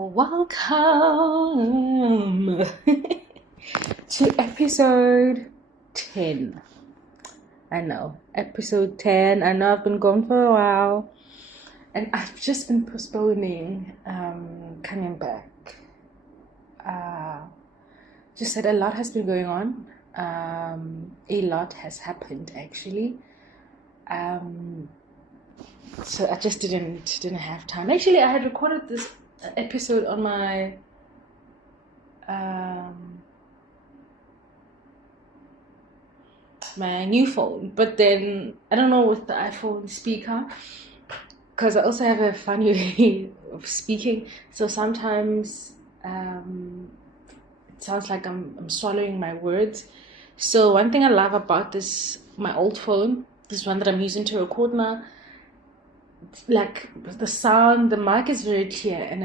Welcome to episode 10. I know, episode 10. I know I've been gone for a while and I've just been postponing coming back. Just that a lot has been going on. A lot has happened actually. So I just didn't have time. Actually, I had recorded this episode on my my new phone, but then I don't know with the iPhone speaker, because I also have a funny way of speaking, so sometimes it sounds like I'm swallowing my words. So one thing I love about my old phone, this one that I'm using to record now, like the sound, the mic is very clear, and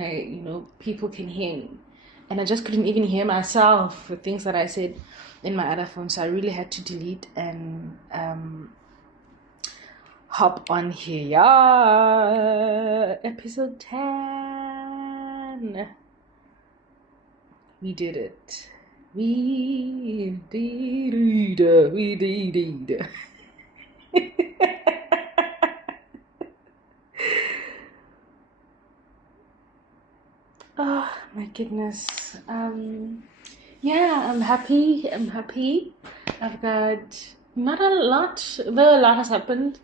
people can hear me, and I just couldn't even hear myself, the things that I said in my other phone. So I really had to delete and hop on here. Yeah, episode 10. We did it. We did it. We did it. Oh my goodness. Yeah, I'm happy. I've got not a lot, though a lot has happened,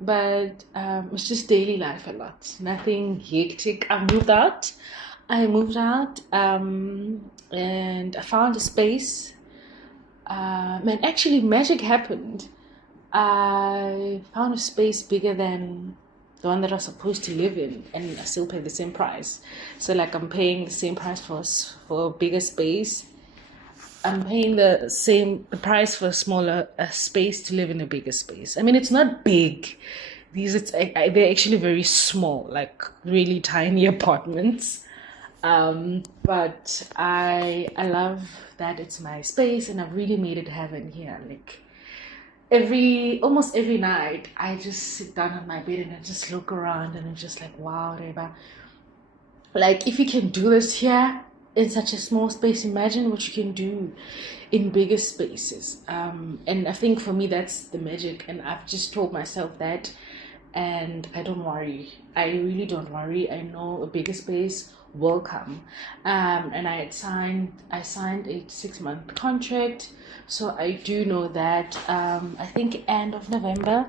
but it's just daily life a lot. Nothing hectic. I moved out, and I found a space. And actually magic happened. I found a space bigger than the one that I was supposed to live in, and I still pay the same price. So like I'm paying the same price for a bigger space. I'm paying the price for a smaller space to live in a bigger space. I mean, it's not big. They're actually very small, like really tiny apartments. But I love that it's my space, and I've really made it heaven here. Like almost every night, I just sit down on my bed and I just look around, and I'm just like, wow, Reba. Like, if you can do this here in such a small space, imagine what you can do in bigger spaces. And I think for me, that's the magic. And I've just told myself that, and I don't worry. I really don't worry. I know a bigger space will come. And I signed a 6-month contract, so I do know that I think end of November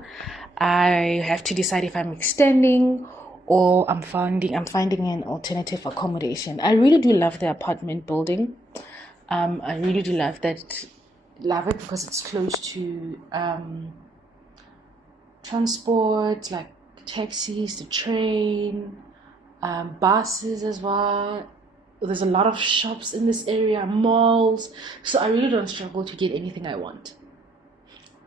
I have to decide if I'm extending or I'm finding an alternative accommodation. I really do love the apartment building. I really do love it because it's close to transport, like taxis, the train, buses as well. There's a lot of shops in this area, malls. So I really don't struggle to get anything I want.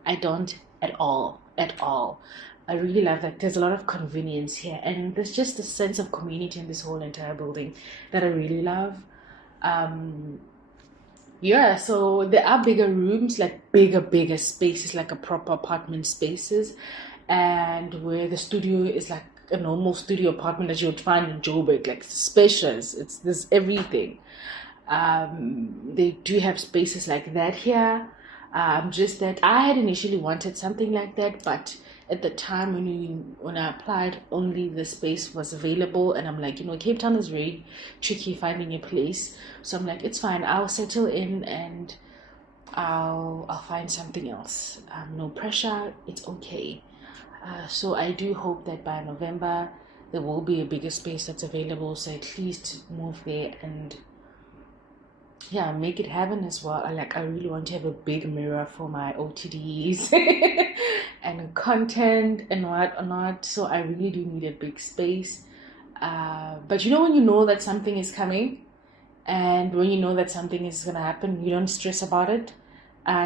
I don't at all. I really love that. There's a lot of convenience here, and there's just a sense of community in this whole entire building that I really love. Yeah, so there are bigger rooms, like bigger spaces, like a proper apartment spaces, and where the studio is like a normal studio apartment that you would find in Joburg, like spacious. There's everything. They do have spaces like that here. Just that I had initially wanted something like that, but at the time when I applied, only the space was available, and I'm like, Cape Town is very tricky finding a place. So I'm like, it's fine. I'll settle in and I'll find something else. No pressure. It's okay. So I do hope that by November there will be a bigger space that's available, so at least move there and make it happen as well. I really want to have a big mirror for my OTDs and content and whatnot. So I really do need a big space. But when you know that something is coming, and when you know that something is gonna happen, you don't stress about it.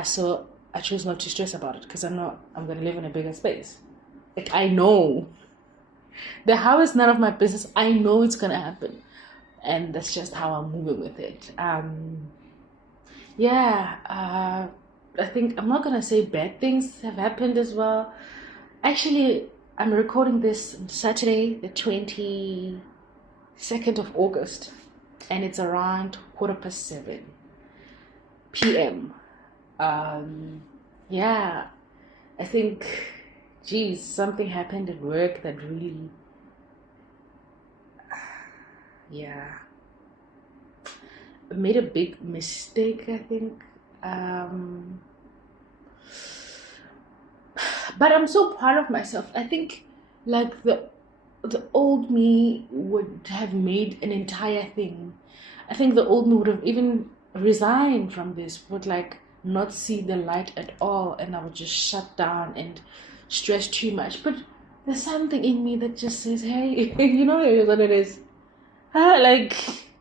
So I choose not to stress about it, because I'm gonna live in a bigger space. Like, I know the how is none of my business. I know it's gonna happen, and that's just how I'm moving with it. I think I'm not gonna say bad things have happened as well. Actually, I'm recording this on Saturday, the 26th 2nd of August, and it's around 7:15 p.m. Yeah, I think, geez, something happened at work that really, yeah, made a big mistake, I think. But I'm so proud of myself. I think, like, the old me would have made an entire thing. I think the old me would have even resigned from this, would like not see the light at all, and I would just shut down and stress too much. But there's something in me that just says, hey, you know, it is what it is. Like,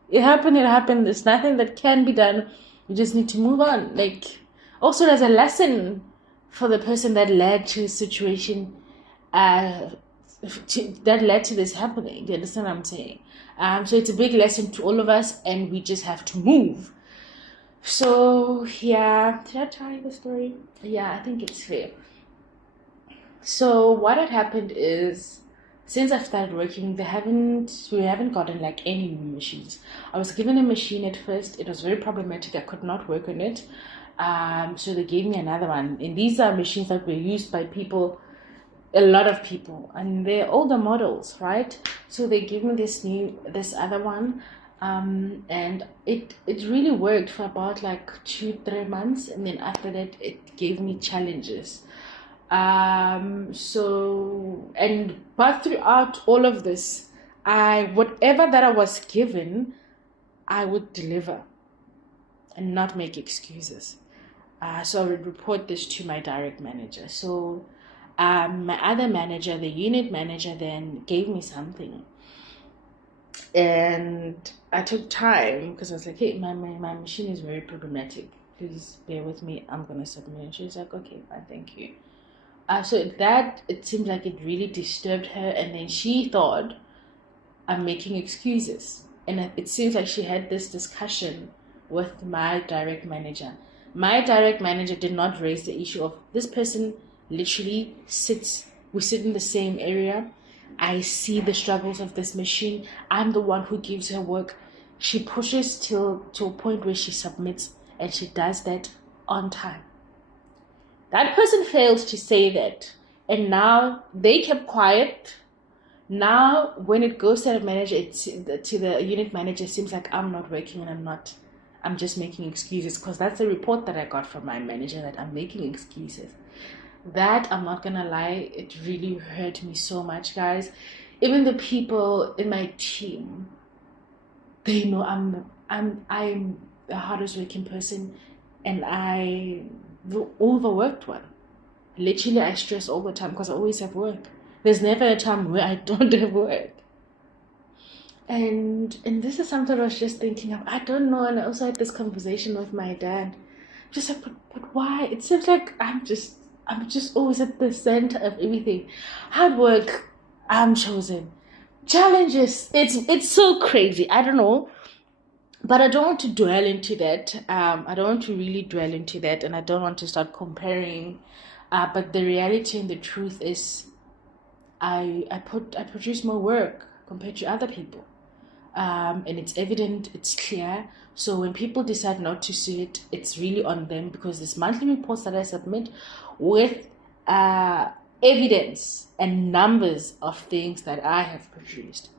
it happened. There's nothing that can be done. You just need to move on. Like, also, there's a lesson for the person that led to a situation that led to this happening. Do you understand what I'm saying? So it's a big lesson to all of us, and we just have to move. So yeah, did I tell you the story? Yeah, I think it's fair. So what had happened is, since I've started working, we haven't gotten like any new machines. I was given a machine at first. It was very problematic. I could not work on it. So they gave me another one. And these are machines that were used by people, a lot of people, and they're older models, right? So they gave me this other one, and it really worked for about like 2-3 months, and then after that it gave me challenges. But throughout all of this, whatever that I was given, I would deliver and not make excuses. So I would report this to my direct manager. So my other manager, the unit manager, then gave me something. And I took time because I was like, hey, my machine is very problematic. Please bear with me. I'm going to submit. And she was like, okay, fine, thank you. So it seemed like it really disturbed her. And then she thought I'm making excuses. And it seems like she had this discussion with my direct manager. My direct manager did not raise the issue of this person literally we sit in the same area. I see the struggles of this machine. I'm the one who gives her work. She pushes to a point where she submits, and she does that on time. That person failed to say that, and now they kept quiet. Now when it goes to the manager, to the unit manager, it seems like I'm not working and I'm just making excuses, because that's the report that I got from my manager, that I'm making excuses. That, I'm not gonna lie, it really hurt me so much, guys. Even the people in my team, they know I'm the hardest working person, and I'm the overworked one. Literally, I stress all the time because I always have work. There's never a time where I don't have work. And this is something I was just thinking of. I don't know, and I also had this conversation with my dad. Just like, but why? It seems like I'm just always at the center of everything. Hard work, I'm chosen. Challenges, it's so crazy. I don't know. But I don't want to dwell into that. I don't want to really dwell into that, and I don't want to start comparing. But the reality and the truth is, I produce more work compared to other people. And it's evident, it's clear. So when people decide not to see it, it's really on them, because there's monthly reports that I submit with evidence and numbers of things that I have produced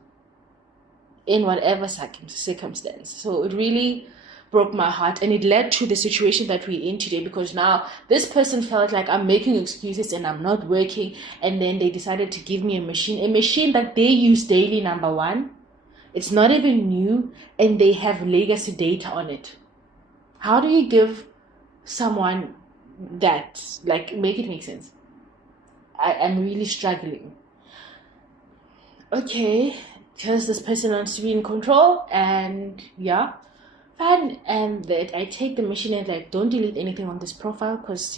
in whatever circumstance. So it really broke my heart, and it led to the situation that we're in today, because now this person felt like I'm making excuses and I'm not working, and then they decided to give me a machine that they use daily, number one. It's not even new, and they have legacy data on it. How do you give someone that? Like, make it make sense. I'm really struggling. Okay, because this person wants to be in control, and yeah, fine. And that I take the machine and like, don't delete anything on this profile, because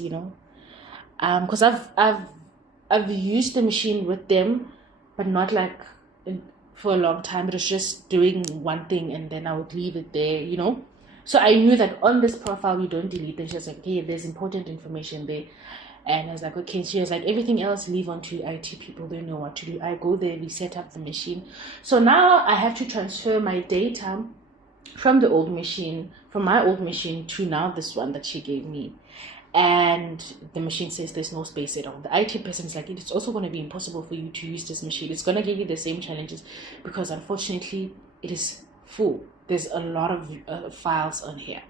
because I've used the machine with them, but not like for a long time. It was just doing one thing, and then I would leave it there. So I knew that on this profile, you don't delete it. Just like, okay, there's important information there. And I was like, okay. She was like, everything else leave on to IT people. They know what to do. I go there, we set up the machine. So now I have to transfer my data from the old machine, from my old machine to now this one that she gave me. And the machine says there's no space at all. The IT person is like, it's also going to be impossible for you to use this machine. It's going to give you the same challenges because unfortunately it is full. There's a lot of files on here.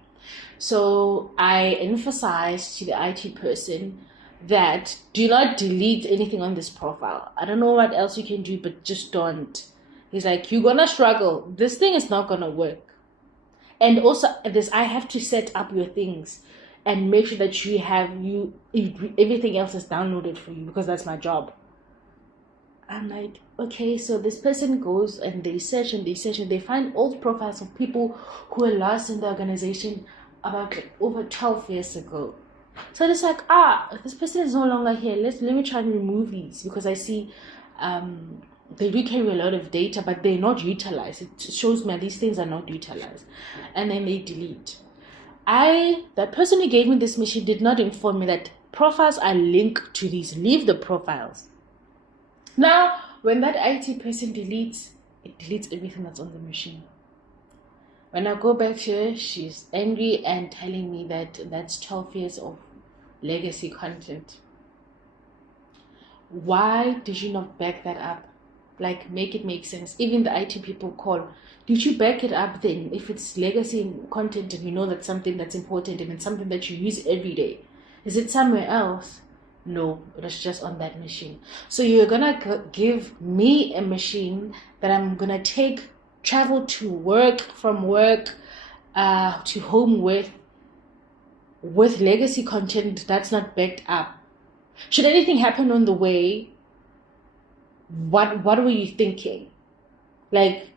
So I emphasized to the IT person that do not delete anything on this profile. I don't know what else you can do, but just don't. He's like, you're going to struggle. This thing is not going to work. And also this, I have to set up your things and make sure that everything else is downloaded for you because that's my job. I'm like, okay, so this person goes and they search and they search and they find old profiles of people who were last in the organization about over 12 years ago. So it's like, this person is no longer here. Let me try and remove these because I see they do carry a lot of data, but they're not utilized. It shows me these things are not utilized. And then they delete. That person who gave me this machine did not inform me that profiles are linked to these. Leave the profiles. Now, when that IT person deletes, it deletes everything that's on the machine. When I go back to her, she's angry and telling me that that's 12 years of legacy content. Why did you not back that up? Like, make it make sense. Even the IT people call. Did you back it up then? If it's legacy content and you know that's something that's important and it's something that you use every day, is it somewhere else? No, it was just on that machine. So you're gonna give me a machine that I'm gonna travel to work, from work to home with legacy content that's not backed up. Should anything happen on the way, what were you thinking? Like,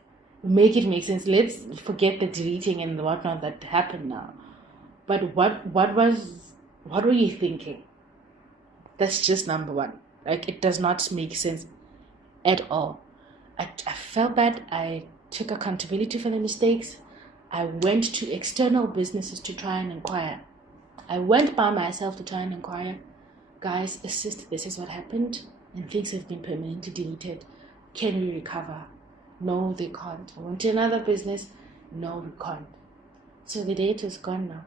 make it make sense. Let's forget the deleting and the whatnot that happened now. But what were you thinking? That's just number one. Like, it does not make sense at all. I felt bad. I took accountability for the mistakes. I went to external businesses to try and inquire. I went by myself to try and inquire. Guys, assist, this is what happened, and things have been permanently deleted. Can we recover? No, they can't. I went to another business. No, we can't. So the data is gone now.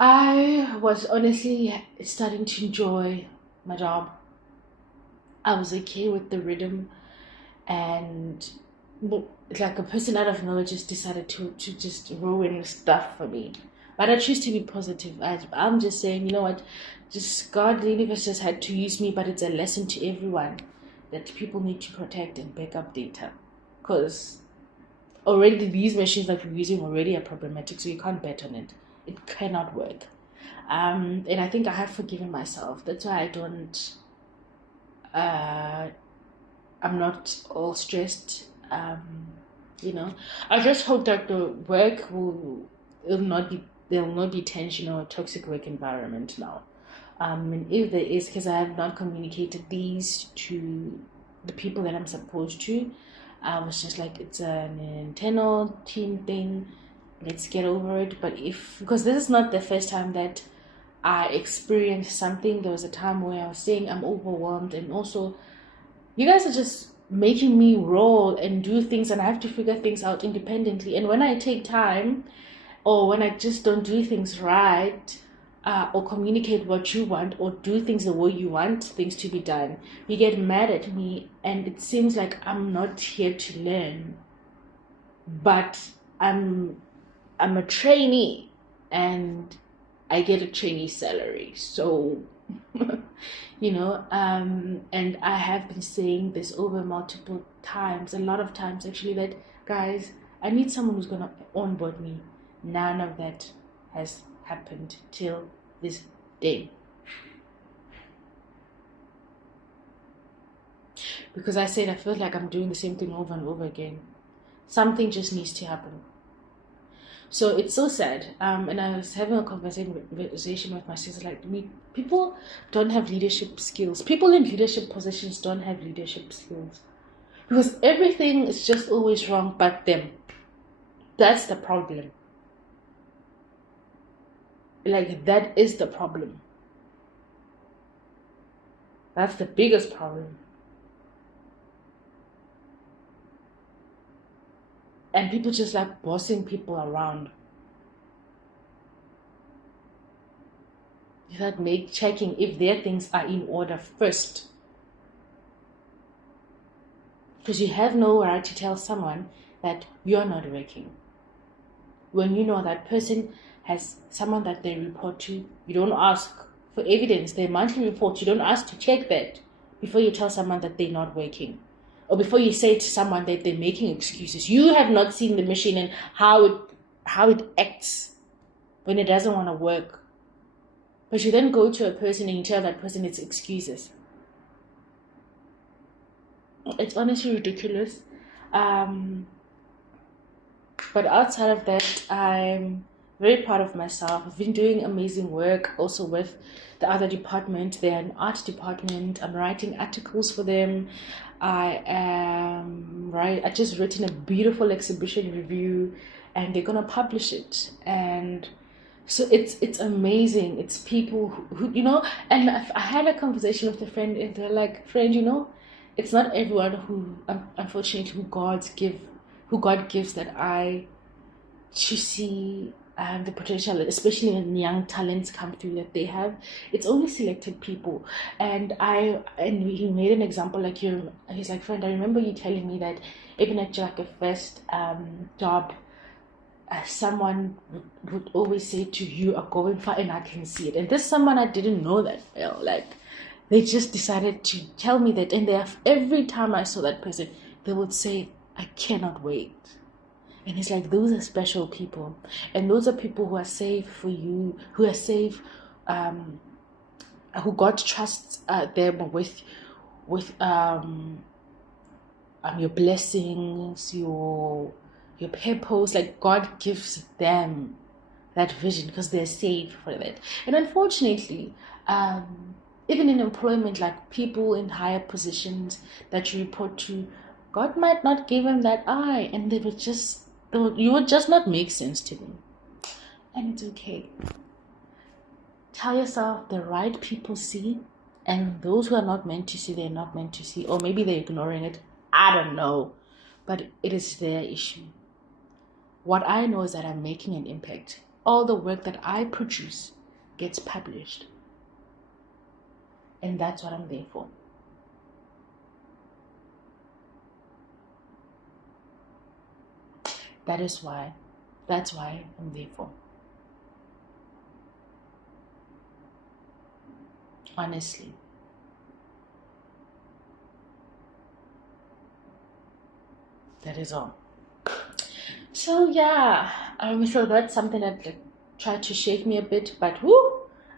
I was honestly starting to enjoy my job. I was okay with the rhythm, and like a person out of nowhere just decided to just ruin stuff for me. But I choose to be positive. I'm just saying, you know what, just God, the universe just had to use me, but it's a lesson to everyone that people need to protect and back up data. Because already these machines that we're using already are problematic, so you can't bet on it. It cannot work. And I think I have forgiven myself. That's why I don't... I'm not all stressed. I just hope that the work there'll not be tension or a toxic work environment now. And if there is, because I have not communicated these to the people that I'm supposed to, I was just like, it's an internal team thing. Let's get over it. But because this is not the first time that I experienced something. There was a time where I was saying I'm overwhelmed, and also you guys are just making me roll and do things, and I have to figure things out independently. And when I take time, or when I just don't do things right, or communicate what you want, or do things the way you want things to be done, you get mad at me, and it seems like I'm not here to learn. But I'm a trainee, and I get a trainee salary. So, and I have been saying this over multiple times, a lot of times actually, that guys, I need someone who's going to onboard me. None of that has happened till this day. Because I said I feel like I'm doing the same thing over and over again. Something just needs to happen. So it's so sad. And I was having a conversation with my sister, like, people don't have leadership skills. People in leadership positions don't have leadership skills. Because everything is just always wrong but them. That's the problem. Like, that is the problem. That's the biggest problem. And people just like bossing people around. Without checking if their things are in order first. Because you have no right to tell someone that you're not working. When you know that person has someone that they report to, you don't ask for evidence, their monthly report, you don't ask to check that before you tell someone that they're not working. Or before you say to someone that they're making excuses. You have not seen the machine and how it acts when it doesn't want to work. But you then go to a person and you tell that person it's excuses. It's honestly ridiculous. But outside of that, I'm very proud of myself. I've been doing amazing work also with the other department. They're an art department. I'm writing articles for them. I just written a beautiful exhibition review and they're gonna publish it. And so it's amazing. It's people who and I had a conversation with a friend and they're like, friend, it's not everyone who unfortunately who God gives that eye to see the potential, especially when young talents come through that they have. It's only selected people. And he made an example like he's like, friend, I remember you telling me that even at like a first job, someone would always say to you, are going far, and I can see it. And this someone I didn't know that well. Like they just decided to tell me that, and every time I saw that person, they would say, I cannot wait. And it's like, those are special people. And those are people who are safe for you, who are safe, who God trusts them with your blessings, your purpose. Like God gives them that vision because they're safe for that. And unfortunately, even in employment, like people in higher positions that you report to, God might not give them that eye, and you would just not make sense to them. And it's okay. Tell yourself the right people see, and those who are not meant to see, they're not meant to see, or maybe they're ignoring it. I don't know, but it is their issue. What I know is that I'm making an impact. All the work that I produce gets published. And that's what I'm there for. That's why I'm there for. Honestly. That is all. So yeah, so that's something that tried to shake me a bit, but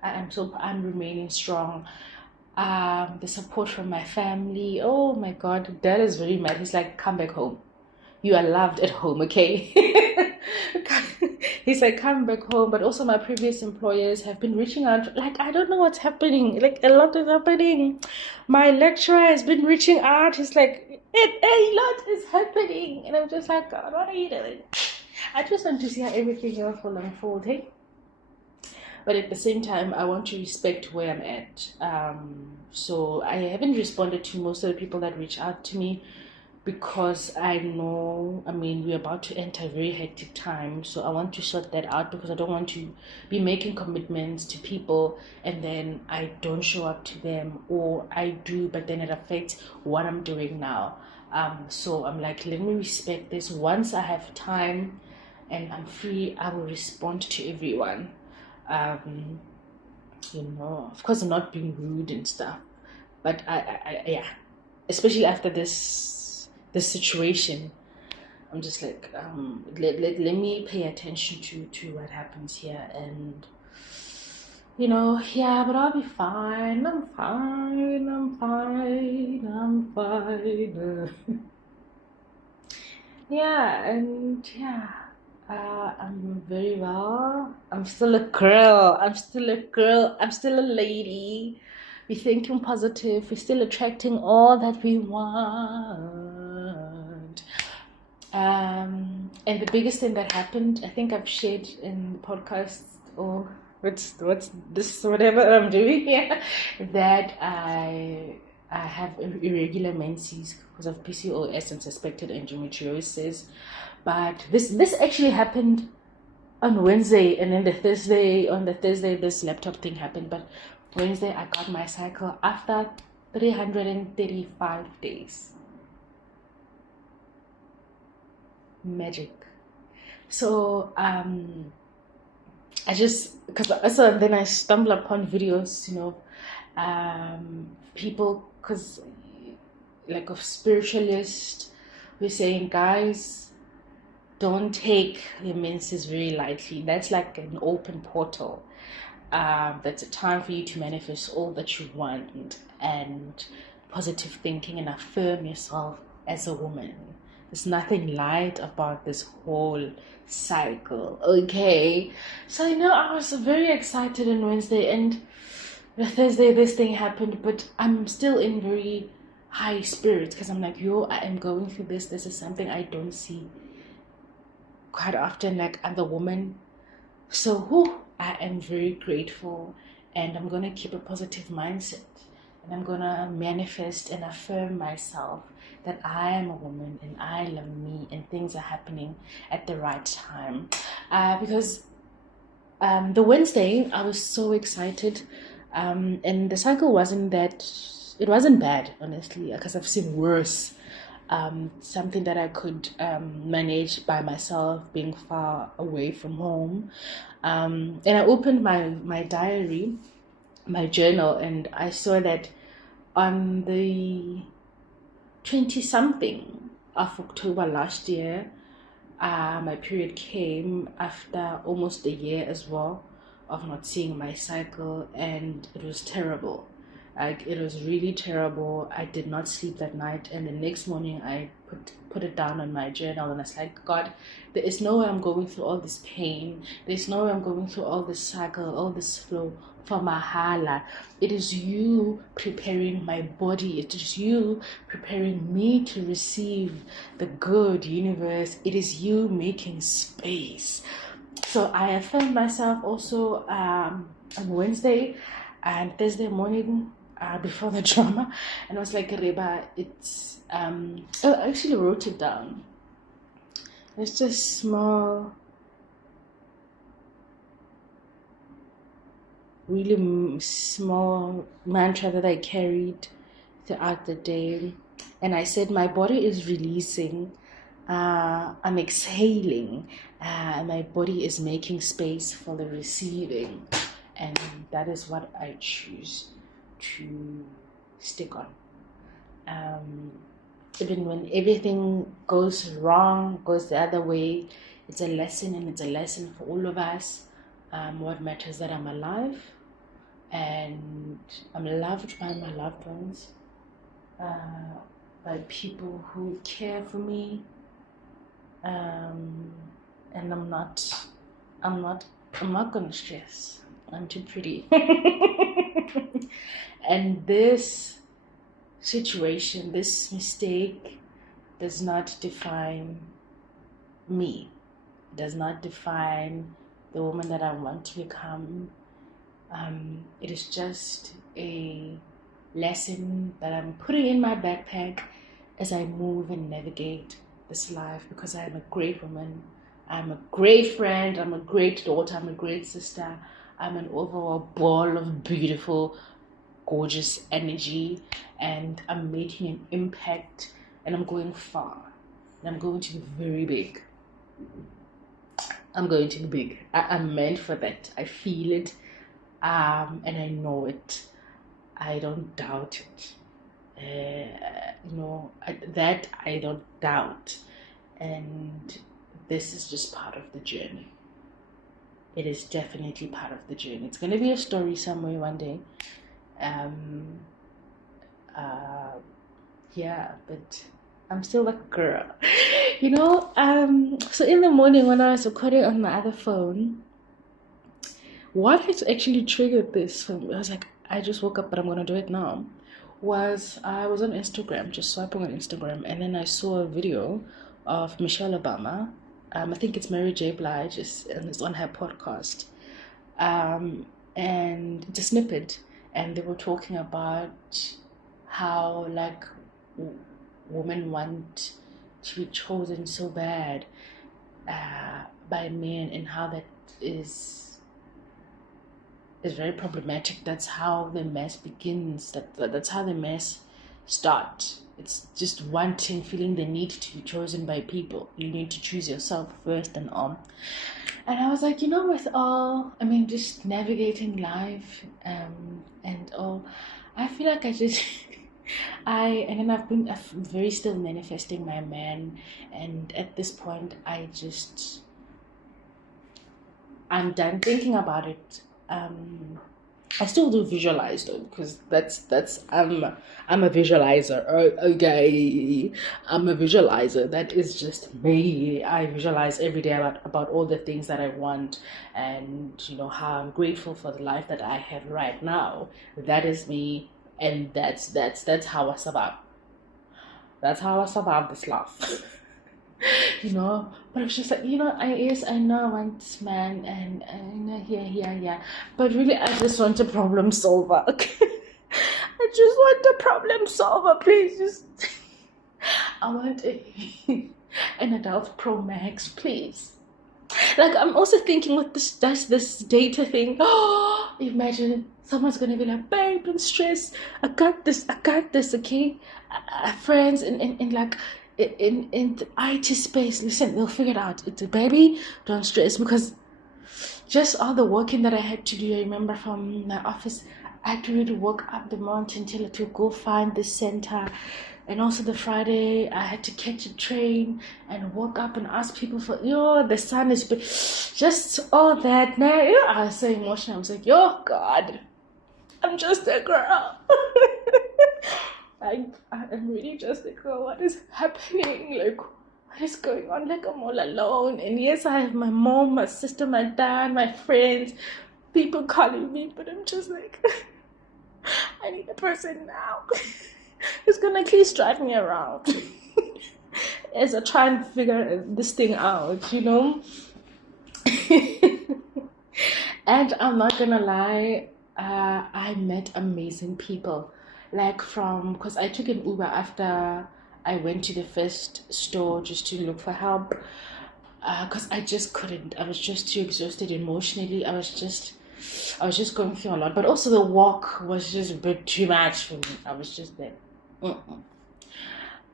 I'm remaining strong. The support from my family, oh my God, Dad is very mad. He's like, come back home. You are loved at home, okay? He's like, come back home. But also my previous employers have been reaching out. Like, I don't know what's happening. Like, a lot is happening. My lecturer has been reaching out. He's like, a lot is happening. And I'm just like, God, what are you doing? I just want to see how everything else will unfold, hey? But at the same time, I want to respect where I'm at. So I haven't responded to most of the people that reach out to me, because I know, we're about to enter a very hectic time. So I want to sort that out, because I don't want to be making commitments to people and then I don't show up to them, or I do, but then it affects what I'm doing now. So I'm like, let me respect this. Once I have time and I'm free, I will respond to everyone. Of course, I'm not being rude and stuff, but yeah, especially after this situation, I'm just like, let me pay attention to what happens here, and yeah, but I'll be fine. I'm fine. Yeah, and yeah, I'm very well. I'm still a girl. I'm still a lady. We're thinking positive. We're still attracting all that we want. And the biggest thing that happened, I think I've shared in the podcast or what's this, whatever I'm doing here, that I have irregular menses because of PCOS and suspected endometriosis. But this actually happened on Wednesday, and then on the Thursday this laptop thing happened. But Wednesday I got my cycle after 335 days. Magic. So I just, because so then I stumble upon videos, people, because like of spiritualists who are saying, guys, don't take your menses very lightly. That's like an open portal. That's a time for you to manifest all that you want and positive thinking and affirm yourself as a woman. There's nothing light about this whole cycle, okay? So I was very excited on Wednesday, and the Thursday this thing happened, but I'm still in very high spirits because I'm like, I am going through this. This is something I don't see quite often, like other women. So I am very grateful, and I'm gonna keep a positive mindset, and I'm gonna manifest and affirm myself that I am a woman and I love me and things are happening at the right time. Because the Wednesday I was so excited, and the cycle wasn't bad, honestly, because I've seen worse. Something that I could manage by myself, being far away from home. And I opened my diary, my journal, and I saw that on the 20-something of October last year, my period came after almost a year as well of not seeing my cycle, and it was terrible. Like, it was really terrible. I did not sleep that night, and the next morning I put it down on my journal, and I was like, God, there is no way I'm going through all this pain. There's no way I'm going through all this cycle, all this flow for Mahala. It is you preparing my body. It is you preparing me to receive the good universe. It is you making space. So I affirmed myself also on Wednesday and Thursday morning before the drama, and I was like, Reba, it's I actually wrote it down. It's just small, really small mantra that I carried throughout the day, and I said, my body is releasing, I'm exhaling, my body is making space for the receiving, and that is what I choose to stick on. Even when everything goes wrong, goes the other way, it's a lesson, and it's a lesson for all of us. What matters that I'm alive, and I'm loved by my loved ones, by people who care for me, and I'm not gonna stress. I'm too pretty. And this situation, this mistake does not define me. It does not define the woman that I want to become. It is just a lesson that I'm putting in my backpack as I move and navigate this life, because I am a great woman, I'm a great friend, I'm a great daughter, I'm a great sister, I'm an overall ball of beautiful, gorgeous energy, and I'm making an impact, and I'm going far, and I'm going to be very big. I'm going to be big. I'm meant for that. I feel it, and I know it. I don't doubt it. That I don't doubt, and this is just part of the journey. It is definitely part of the journey. It's going to be a story somewhere one day. But I'm still a girl. So in the morning when I was recording on my other phone, what has actually triggered this for me, I was like, I just woke up, but I'm going to do it now, I was on Instagram, just swiping on Instagram, and then I saw a video of Michelle Obama. I think it's Mary J. Blige, and it's on her podcast. and it's a snippet, and they were talking about how like women want to be chosen so bad by men, and how that is very problematic. That's how the mess begins. That's how the mess starts. It's just wanting, feeling the need to be chosen by people. You need to choose yourself first and all. And I was like, with all, just navigating life and all, I feel like and then I'm very still manifesting my man. And at this point, I'm done thinking about it. I still do visualize though, because I'm a visualizer. Okay, I'm a visualizer. That is just me. I visualize every day about all the things that I want, and how I'm grateful for the life that I have right now. That is me, and that's how I survive. That's how I survive this life. But it's just like, I know I want this man, and yeah, but really I just want a problem solver. I just want a problem solver, please. I want an adult Pro Max, please. Like, I'm also thinking with this data thing. Oh, imagine someone's gonna be like, babe, don't stress. I got this, okay? Friends in like in the IT space, listen, they'll figure it out. It's a baby, don't stress, because just all the walking that I had to do, I remember from my office, I had to really walk up the mountain to go find the center. And also the Friday, I had to catch a train and walk up and ask people for, the sun is just all that. Now, I was so emotional. I was like, God, I'm just a girl. I'm really just a girl. What is happening? Like, what is going on? Like, I'm all alone. And yes, I have my mom, my sister, my dad, my friends, people calling me, but I'm just like, I need a person now who's gonna at least drive me around as I try and figure this thing out, And I'm not gonna lie, I met amazing people. Like, because I took an Uber after I went to the first store just to look for help, because I just couldn't. I was just too exhausted emotionally. I was just going through a lot, but also the walk was just a bit too much for me. I was just there.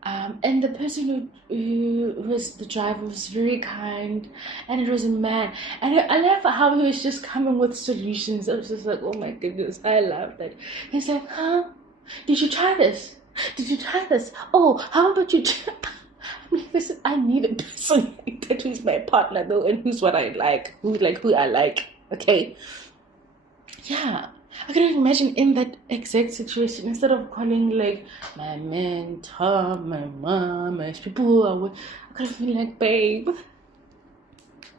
And the person who was the driver was very kind, and it was a man, and I love how he was just coming with solutions. I was just like, oh my goodness, I love that. He's like, did you try this? Oh, how about you try? I need a person like that who's my partner though, and who's what I like, who I like. Okay, yeah. I can imagine in that exact situation, instead of calling like my mentor, my mom, my people, I could have been like, babe,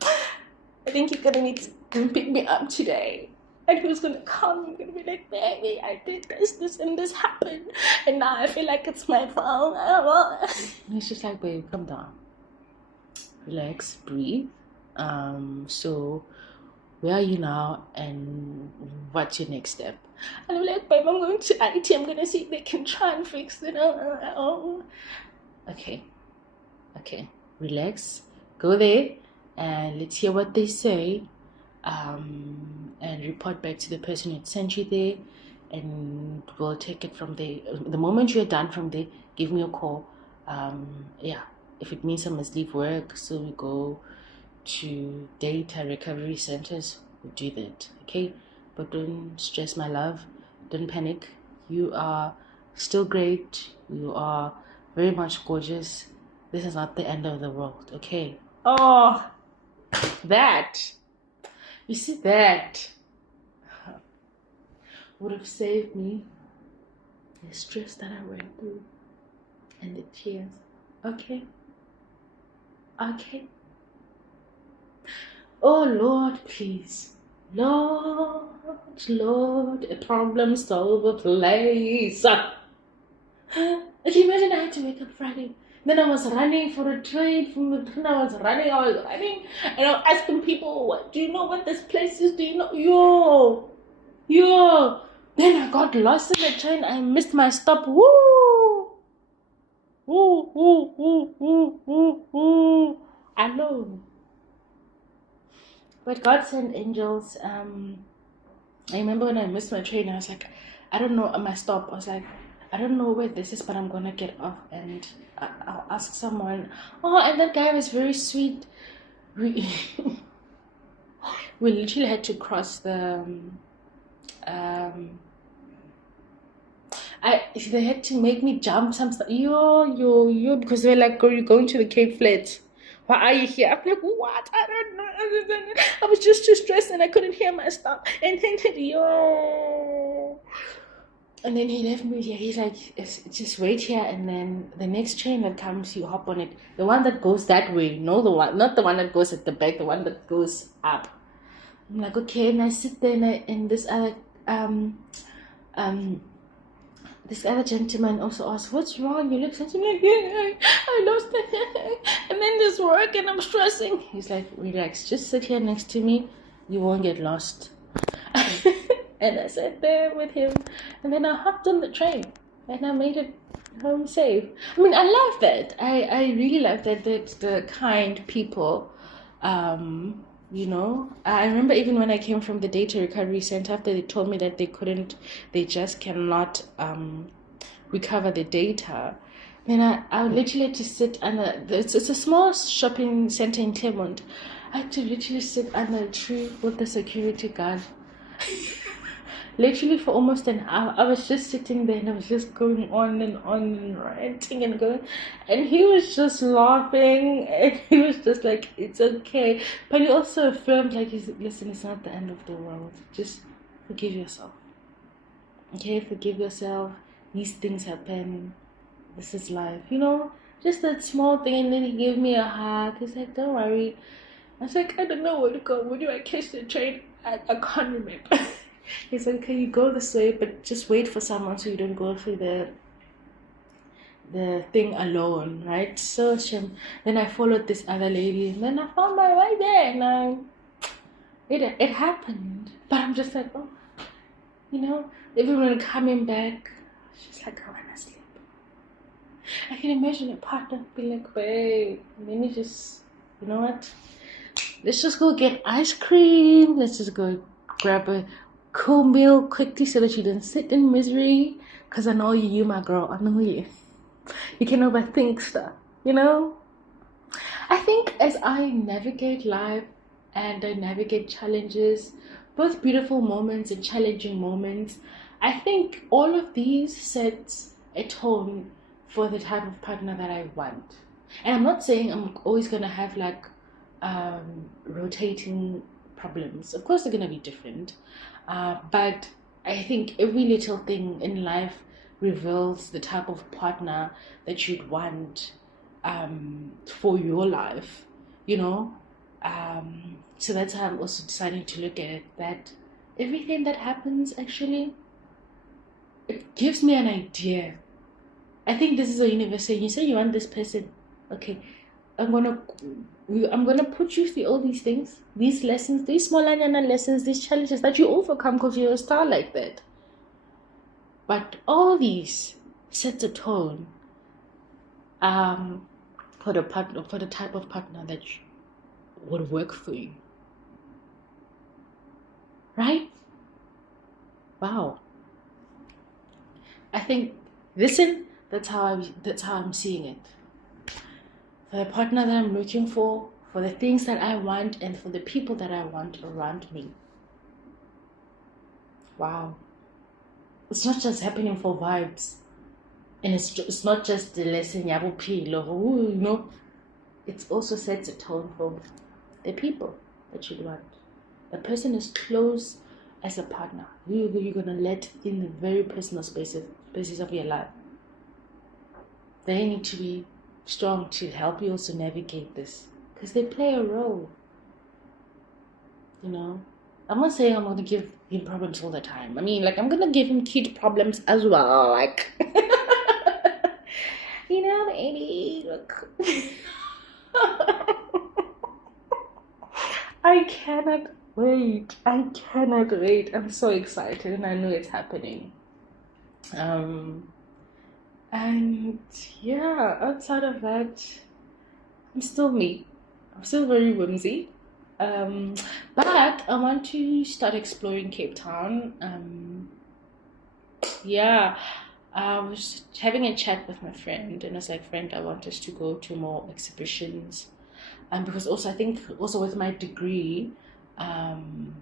I think you're gonna need to come pick me up today. And who's gonna come? I'm gonna be like, baby, I did this, and this happened, and now I feel like it's my fault. And it's just like, babe, calm down, relax, breathe. So where are you now, and what's your next step? And I'm like, babe, I'm going to IT. I'm gonna see if they can try and fix it. Okay, relax, go there, and let's hear what they say, and report back to the person who sent you there, and we'll take it from there. The moment you're done from there, give me a call. If it means I must leave work, so we go to data recovery centers, we do that, okay? But don't stress, my love. Don't panic. You are still great. You are very much gorgeous. This is not the end of the world, okay? Oh, that. You see, that would have saved me the stress that I went through and the tears. Okay? Oh Lord, please. Lord, a problem solver, please. Can you imagine I had to wake up Friday Then I was running for a train from the train. I was running, and I was asking people, "What do you know what this place is? Do you know?" Yo. Then I got lost in the train. I missed my stop. Woo, woo, woo, woo, woo, woo, woo. Alone. But God sent angels. I remember when I missed my train, I was like, I don't know my stop. I was like, I don't know where this is, but I'm gonna get off and I'll ask someone. Oh, and that guy was very sweet. We, we literally had to cross the. They had to make me jump some stuff. Yo, because they're like, you're going to the Cape Flats. Why are you here? I'm like, what? I don't know. I was just too stressed and I couldn't hear my stuff. And then, yo. And then he left me here. He's like, just wait here. And then the next train that comes, you hop on it. The one that goes that way. No, not the one that goes at the back. The one that goes up. I'm like, okay. And I sit there and this other, this other gentleman also asked, what's wrong? You look such like, I lost it. And then this work and I'm stressing. He's like, relax, just sit here next to me. You won't get lost. And I sat there with him. And then I hopped on the train. And I made it home safe. I mean, I love that. I really love that the kind people, you know, I remember even when I came from the data recovery center, after they told me that they just cannot recover the data. Then I would literally had to sit under, it's a small shopping center in Claremont. I had to literally sit under a tree with the security guard. Literally for almost an hour. I was just sitting there and I was just going on and ranting and going, and he was just laughing and he was just like, it's okay. But he also affirmed, like, listen, it's not the end of the world, just forgive yourself. Okay, forgive yourself. These things happen. This is life, you know, just that small thing. And then he gave me a hug. He's like, don't worry. I was like, I don't know where to go. Where do I catch the train? I can't remember. He's like, okay, you go this way, but just wait for someone so you don't go through the thing alone, right? So then I followed this other lady, and then I found my way there, and it happened. But I'm just like, oh, you know, everyone coming back, she's like, I wanna sleep. I can imagine a partner be like, babe, let me just, you know what? Let's just go get ice cream. Let's just go grab a cool meal quickly so that you don't sit in misery. Because I know you, my girl. I know you. You can overthink stuff, you know? I think as I navigate life and I navigate challenges, both beautiful moments and challenging moments, I think all of these sets a tone for the type of partner that I want. And I'm not saying I'm always going to have like rotating problems. Of course, they're going to be different. But I think every little thing in life reveals the type of partner that you'd want for your life, you know. So that's how I'm also deciding to look at it, that everything that happens actually, it gives me an idea. I think this is a universe saying, you say you want this person, okay, I'm gonna put you through all these things, these lessons, these small lessons, these challenges that you overcome because you're a star like that. But all these sets a tone for the type of partner that would work for you. Right? Wow. I think that's how I'm seeing it. For the partner that I'm looking for the things that I want, and for the people that I want around me. Wow. It's not just happening for vibes. And it's not just the lesson, you know. It also sets a tone for the people that you want. The person is close as a partner. You're going to let in the very personal spaces of your life. They need to be strong to help you also navigate this, because they play a role. You know, I'm not saying I'm going to give him problems all the time. I mean, like, I'm going to give him kid problems as well. Like, you know, baby. Look. I cannot wait. I cannot wait. I'm so excited and I know it's happening. And yeah, outside of that, I'm still me. I'm still very whimsy. But I want to start exploring Cape Town. Yeah, I was having a chat with my friend, and I was like, "Friend, I want us to go to more exhibitions." Because also, I think also with my degree, um,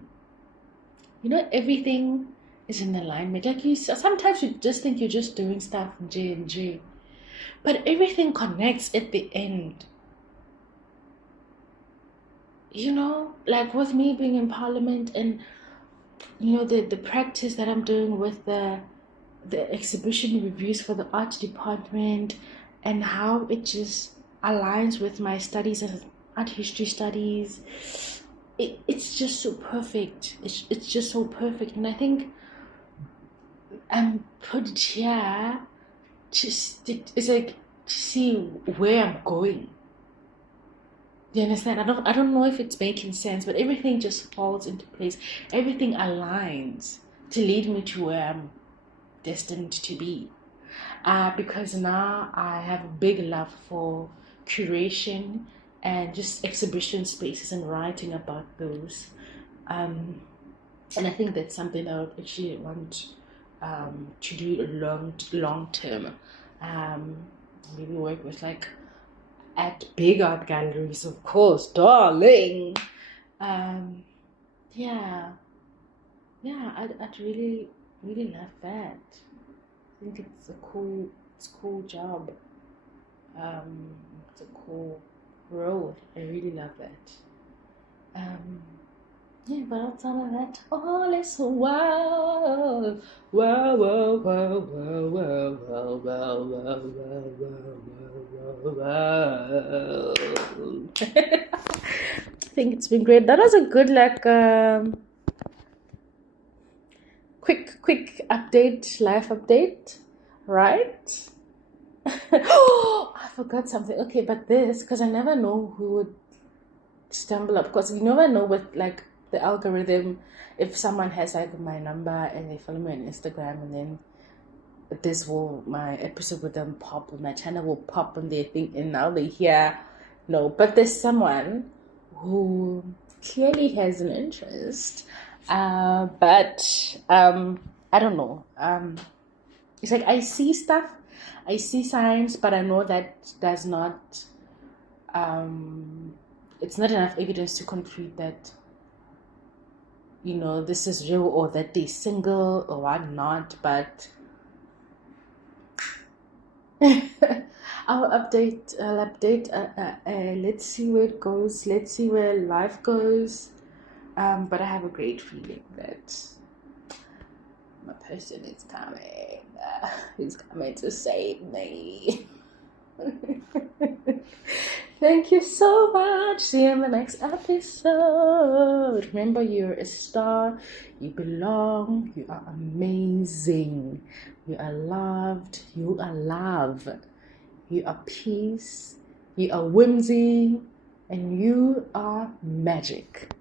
everything is in alignment. Like sometimes you just think you're just doing stuff J and J, but everything connects at the end. Like with me being in Parliament, and the practice that I'm doing with the exhibition reviews for the art department, and how it just aligns with my studies as art history studies. It's just so perfect. It's just so perfect, and I think I'm put it here it's like to see where I'm going. Do you understand? I don't know if it's making sense, but everything just falls into place. Everything aligns to lead me to where I'm destined to be. Because now I have a big love for curation and just exhibition spaces and writing about those. And I think that's something I would actually want to do long term. Maybe work with at big art galleries, of course, darling. Yeah, I'd really, really love that. I think it's a cool job. It's a cool role. I really love that. Yeah, but outside of that, all is wow, wow, wow, wow, wow, wow, wow, wow, wow, wow, wow, wow. I think it's been great. That was a good quick update, life update, right? Oh, I forgot something. Okay, but because I never know who would stumble up, because you never know with the algorithm, if someone has my number and they follow me on Instagram, and then my episode with them pop, and my channel will pop on their thing, and now they hear. No, but there's someone who clearly has an interest, but I don't know. It's like I see stuff, I see signs, but I know that does not it's not enough evidence to conclude that this is real, or that they're single or whatnot. But I'll update. Let's see where it goes. Let's see where life goes. But I have a great feeling that my person is coming. He's coming to save me. Thank you so much. See you in the next episode. Remember, you're a star. You belong. You are amazing. You are loved. You are love. You are peace. You are whimsy. And you are magic.